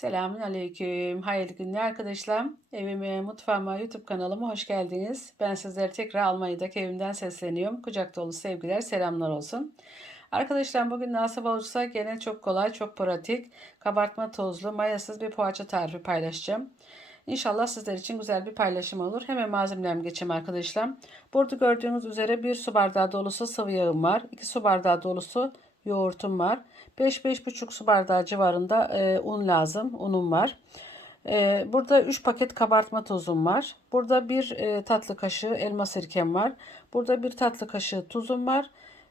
Selamun Aleyküm. Hayırlı günler arkadaşlar. Evime, mutfağıma, YouTube kanalıma hoş geldiniz. Ben sizlere tekrar Almanya'daki evimden sesleniyorum. Kucak dolu sevgiler, selamlar olsun. Arkadaşlar bugün nasip olursa gene çok kolay, çok pratik, kabartma tozlu, mayasız bir poğaça tarifi paylaşacağım. İnşallah sizler için güzel bir paylaşım olur. Hemen malzemelerime geçeyim arkadaşlar. Burada gördüğünüz üzere bir su bardağı dolusu sıvı yağım var. 2 su bardağı dolusu yoğurtum var. 5-5,5 su bardağı civarında e, un lazım. Unum var. E, burada 3 paket kabartma tozum var. Burada bir e, tatlı kaşığı elma sirkem var. Burada bir tatlı kaşığı tuzum var.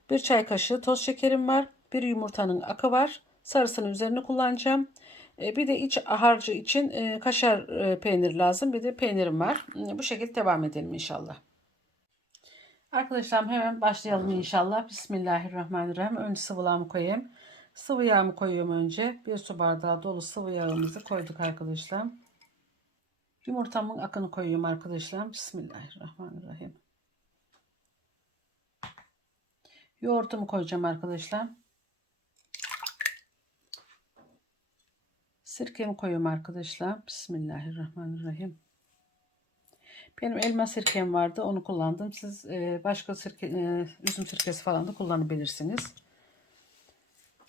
Bir çay kaşığı toz şekerim var. Bir yumurtanın akı var. Sarısını üzerine kullanacağım. E, bir de iç harcı için e, kaşar e, peynir lazım. Bir de peynirim var. E, Bu şekilde devam edelim inşallah. Arkadaşlar hemen başlayalım inşallah. Bismillahirrahmanirrahim. Önce sıvılamı koyayım. Sıvı yağımı koyuyorum önce. Bir su bardağı dolu sıvı yağımızı koyduk arkadaşlar. Yumurtamın akını koyuyorum arkadaşlar. Bismillahirrahmanirrahim. Yoğurtumu koyacağım arkadaşlar. Sirkemi koyuyorum arkadaşlar. Bismillahirrahmanirrahim. Benim elma sirkem vardı. Onu kullandım. Siz e, başka sirke, e, üzüm sirkesi falan da kullanabilirsiniz.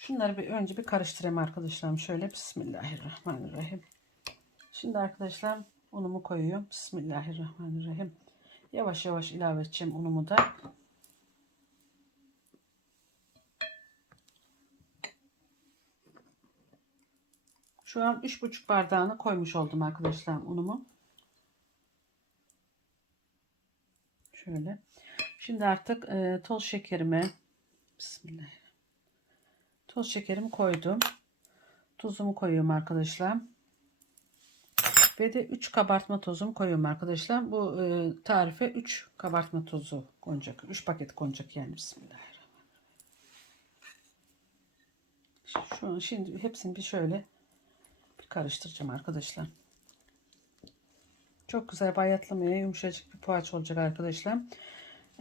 Şunları bir önce bir karıştırayım arkadaşlarım. Şöyle Bismillahirrahmanirrahim. Şimdi arkadaşlar unumu koyuyorum. Bismillahirrahmanirrahim. Yavaş yavaş ilave edeceğim unumu da. Şu an 3,5 bardağını koymuş oldum arkadaşlar unumu. Şöyle. Şimdi artık e, toz şekerimi Bismillah. Toz şekerimi koydum. Tuzumu koyuyorum arkadaşlar. Ve de 3 kabartma tozumu koyuyorum arkadaşlar. Bu e, tarife 3 kabartma tozu konacak. 3 paket konacak yani. Bismillahirrahmanirrahim. Şu an şimdi hepsini bir şöyle bir karıştıracağım arkadaşlar. Çok güzel bayatlamaya yumuşacık bir poğaça olacak arkadaşlar.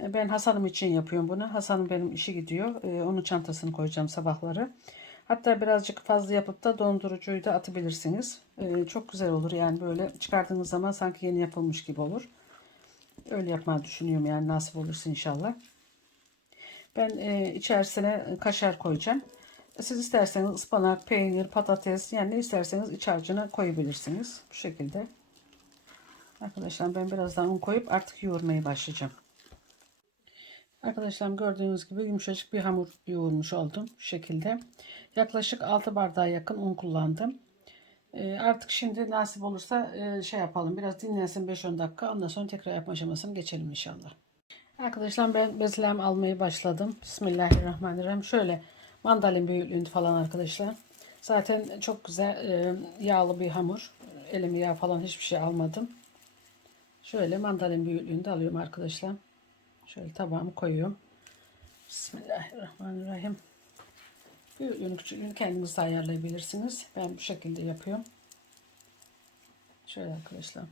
Ben Hasan'ım için yapıyorum bunu. Hasan'ım benim işi gidiyor. E, Onun çantasını koyacağım sabahları. Hatta birazcık fazla yapıp da dondurucuyu da atabilirsiniz. E, Çok güzel olur yani böyle çıkardığınız zaman sanki yeni yapılmış gibi olur. Öyle yapmayı düşünüyorum yani nasip olursa inşallah. Ben e, içerisine kaşar koyacağım. Siz isterseniz ıspanak, peynir, patates yani ne isterseniz iç harcına koyabilirsiniz. Bu şekilde. Arkadaşlar ben birazdan un koyup artık yoğurmaya başlayacağım. Arkadaşlar gördüğünüz gibi yumuşacık bir hamur yoğurmuş oldum. Bu şekilde. Yaklaşık 6 bardağa yakın un kullandım. Ee, artık şimdi nasip olursa e, şey yapalım. Biraz dinlensin 5-10 dakika. Ondan sonra tekrar yapma aşamasına geçelim inşallah. Arkadaşlar ben bezlem almaya başladım. Bismillahirrahmanirrahim. Şöyle mandalin büyüklüğünde falan arkadaşlar. Zaten çok güzel e, yağlı bir hamur. Elimi yağ falan hiçbir şey almadım. Şöyle mandalin büyüklüğünde alıyorum arkadaşlar. Şöyle tabağımı koyuyorum. Bismillahirrahmanirrahim. Büyüklüğünü küçüklüğünü kendiniz ayarlayabilirsiniz. Ben bu şekilde yapıyorum. Şöyle arkadaşlar.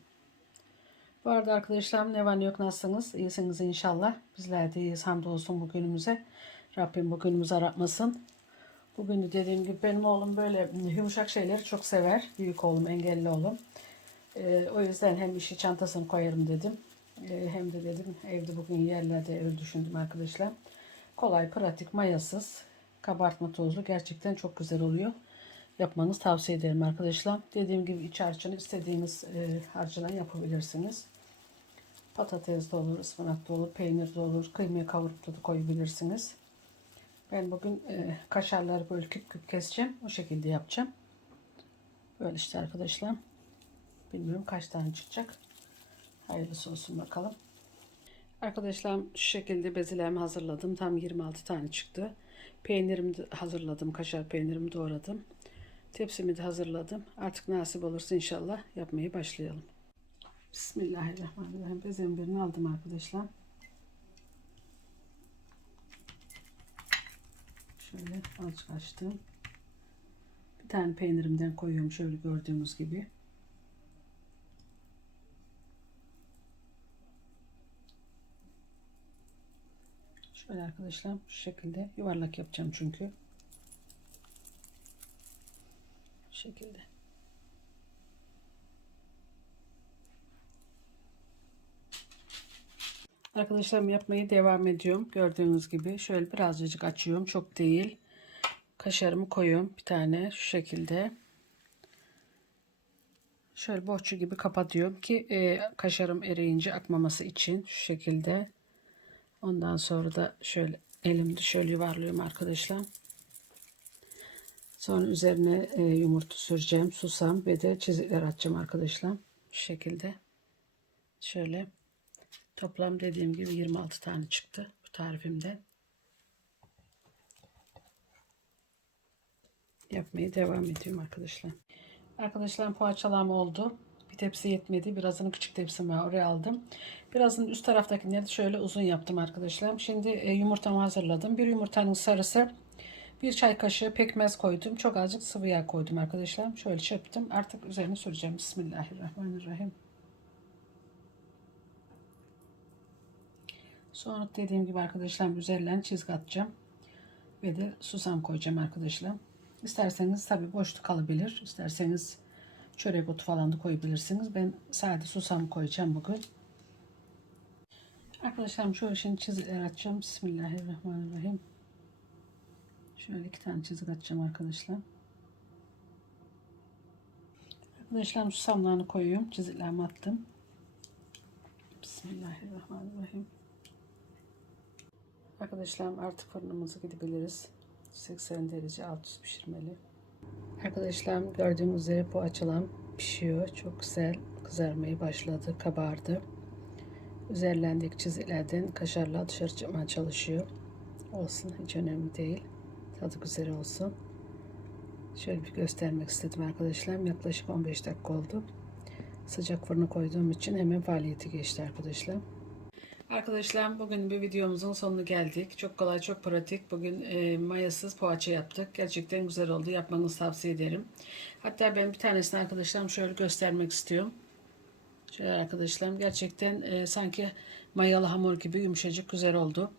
Bu arada arkadaşlarım ne var ne yok nasılsınız? İyisiniz inşallah. Bizler de iyiyiz hamdolsun bugünümüze. Rabbim bugünümüzü aratmasın. Bugün de dediğim gibi benim oğlum böyle yumuşak şeyleri çok sever. Büyük oğlum, engelli oğlum. Ee, o yüzden hem işi çantasını koyarım dedim. Ee, hem de dedim evde bugün yerlerde öyle düşündüm arkadaşlar. Kolay, pratik, mayasız, kabartma tozlu gerçekten çok güzel oluyor. Yapmanızı tavsiye ederim arkadaşlar. Dediğim gibi iç harcını istediğiniz e, harcından yapabilirsiniz. Patates de olur, ıspanak da olur, peynir de olur, kıymayı kavurup da koyabilirsiniz. Ben bugün e, kaşarları böyle küp küp keseceğim. O şekilde yapacağım. Böyle işte arkadaşlar. Bilmiyorum kaç tane çıkacak. Hayırlısı olsun bakalım. Arkadaşlar şu şekilde bezelerimi hazırladım. Tam 26 tane çıktı. Peynirimi hazırladım. Kaşar peynirimi doğradım. Tepsimi de hazırladım. Artık nasip olursa inşallah yapmaya başlayalım. Bismillahirrahmanirrahim. Bezem birini aldım arkadaşlar. Şöyle azıcık açtım. Bir tane peynirimden koyuyorum şöyle gördüğünüz gibi. Şöyle arkadaşlar bu şekilde yuvarlak yapacağım çünkü. Bu şekilde. Arkadaşlarım yapmaya devam ediyorum. Gördüğünüz gibi şöyle birazcık açıyorum. Çok değil. Kaşarımı koyuyorum bir tane şu şekilde. Şöyle bohçu gibi kapatıyorum ki e, kaşarım eriyince akmaması için şu şekilde Ondan sonra da şöyle elimde şöyle yuvarlıyorum arkadaşlar. Sonra üzerine e, yumurta süreceğim, susam ve de çizikler atacağım arkadaşlar. Şu şekilde. Şöyle toplam dediğim gibi 26 tane çıktı bu tarifimden. Yapmaya devam ediyorum arkadaşlar. Arkadaşlar poğaçalam oldu. Bir tepsi yetmedi. Birazını küçük tepsime oraya aldım. Birazını üst taraftakileri şöyle uzun yaptım arkadaşlar. Şimdi e, yumurtamı hazırladım. Bir yumurtanın sarısı bir çay kaşığı pekmez koydum. Çok azıcık sıvı yağ koydum arkadaşlar. Şöyle çırptım. Artık üzerine süreceğim. Bismillahirrahmanirrahim. Sonra dediğim gibi arkadaşlar üzerlerine çizgi atacağım. Ve de susam koyacağım arkadaşlar. İsterseniz tabi boşluk kalabilir. İsterseniz çörek otu falan da koyabilirsiniz. Ben sade susam koyacağım bugün. Arkadaşlarım şöyle şimdi çizgiler atacağım. Bismillahirrahmanirrahim. Şöyle iki tane çizik atacağım arkadaşlar. Arkadaşlarım susamlarını koyuyorum. Çiziklerimi attım. Bismillahirrahmanirrahim. Arkadaşlarım artık fırınımıza gidebiliriz. 80 derece alt üst pişirmeli. Arkadaşlarım gördüğünüz üzere poğaçalam pişiyor. Çok güzel kızarmaya başladı. Kabardı. Üzerlerindeki çiziklerden kaşarlar dışarı çıkmaya çalışıyor. Olsun hiç önemli değil. Tadı güzel olsun. Şöyle bir göstermek istedim arkadaşlar. Yaklaşık 15 dakika oldu. Sıcak fırına koyduğum için hemen faaliyeti geçti arkadaşlar. Arkadaşlar bugün bir videomuzun sonuna geldik. Çok kolay, çok pratik. Bugün e, mayasız poğaça yaptık. Gerçekten güzel oldu. Yapmanızı tavsiye ederim. Hatta ben bir tanesini arkadaşlarım şöyle göstermek istiyorum. Şöyle arkadaşlarım gerçekten e, sanki mayalı hamur gibi yumuşacık güzel oldu.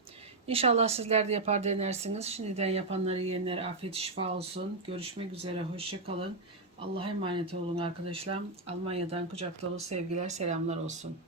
İnşallah sizler de yapar denersiniz. Şimdiden yapanları yiyenlere afiyet şifa olsun. Görüşmek üzere. Hoşça kalın. Allah'a emanet olun arkadaşlar. Almanya'dan kucak dolu sevgiler, selamlar olsun.